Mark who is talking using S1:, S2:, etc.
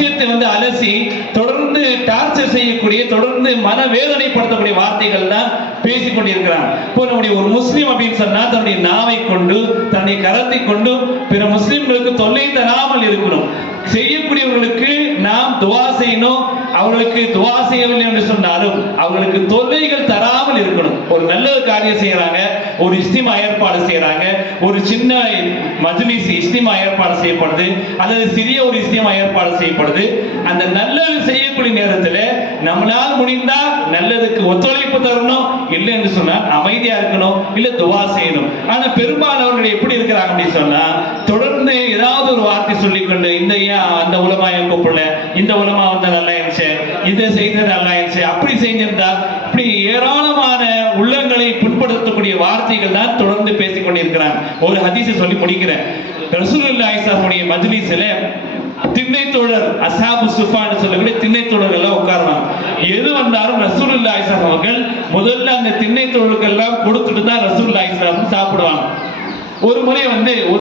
S1: விஷயத்தை வந்து அலசி தொடர்ந்து டார்ச்சர் செய்யக்கூடிய தொடர்ந்து மனவேதனைப்படுத்தக்கூடிய வார்த்தைகள் தான் பேசிக் கொண்டிருக்கிறான். இப்போ நம்முடைய ஒரு முஸ்லீம் அப்படின்னு சொன்னா தன்னுடைய நாவை கொண்டு தன்னை கரத்தை கொண்டு பிற முஸ்லிம்களுக்கு தொல்லை தராமல் இருக்கணும். செய்யக்கூடியவர்களுக்கு நாம் துவா செய்யணும். அவர்களுக்கு துவா செய்யவில்லை என்று சொன்னாலும் அவர்களுக்கு தொல்லைகள் தராமல் இருக்கணும். ஒரு நல்ல காரியம் செய்யறாங்க. ஒரு இஸ்திமா ஏற்பாடு செய்யறாங்க ஒரு சின்ன மஜ்லிஸ் இஸ்திமா ஏற்பாடு செய்யப்படுது. அல்லது சிறிய ஒரு இஸ்திமா ஏற்பாடு செய்யப்படுது. அந்த நல்லது செய்யக்கூடிய நேரத்தில் நம்மளால் முடிந்தா நல்லதுக்கு ஒத்துழைப்பு தரணும். இல்லை என்று சொன்னா அமைதியா இருக்கணும். இல்ல துவா செய்யணும். ஆனா பெரும்பாலானவர்கள் எப்படி இருக்கிறாங்க அப்படின்னு சொன்னா தொடர்ந்து ஏதாவது ஒரு வார்த்தை சொல்லிக்கொண்டு இந்த ஏன் அந்த உலமா என் கூப்பிடல? இந்த உலமா வந்து நல்லா இருந்துச்சு. இதை செய்தது நல்லா இருந்துச்சு. அப்படி செஞ்சிருந்தா உள்ளங்களை புண்படுத்தக்கூடிய வார்த்தைகள் தான் தொடர்ந்து பேசிக் கொண்டிருக்கிறாங்க ஒரு ஹதீஸை சொல்லி முடிக்கிறேன். ரசூலுல்லாஹி ஸல்லல்லாஹு மஜ்லிஸ்ல திண்ணை தோழர் அசாபு சுஃபான்னு சொல்லக்கூடிய திண்ணை தோழர்கள் எல்லாம் உட்காருவாங்க. எது வந்தாலும் ரசூலுல்லாஹி ஸல்லல்லாஹு அவர்கள் முதல்ல அந்த திண்ணை தோழர்கள் எல்லாம் கொடுத்துட்டு தான் ரசூலுல்லாஹி ஸல்லல்லாஹு சாப்பிடுவாங்க. ஒரு முறை வந்து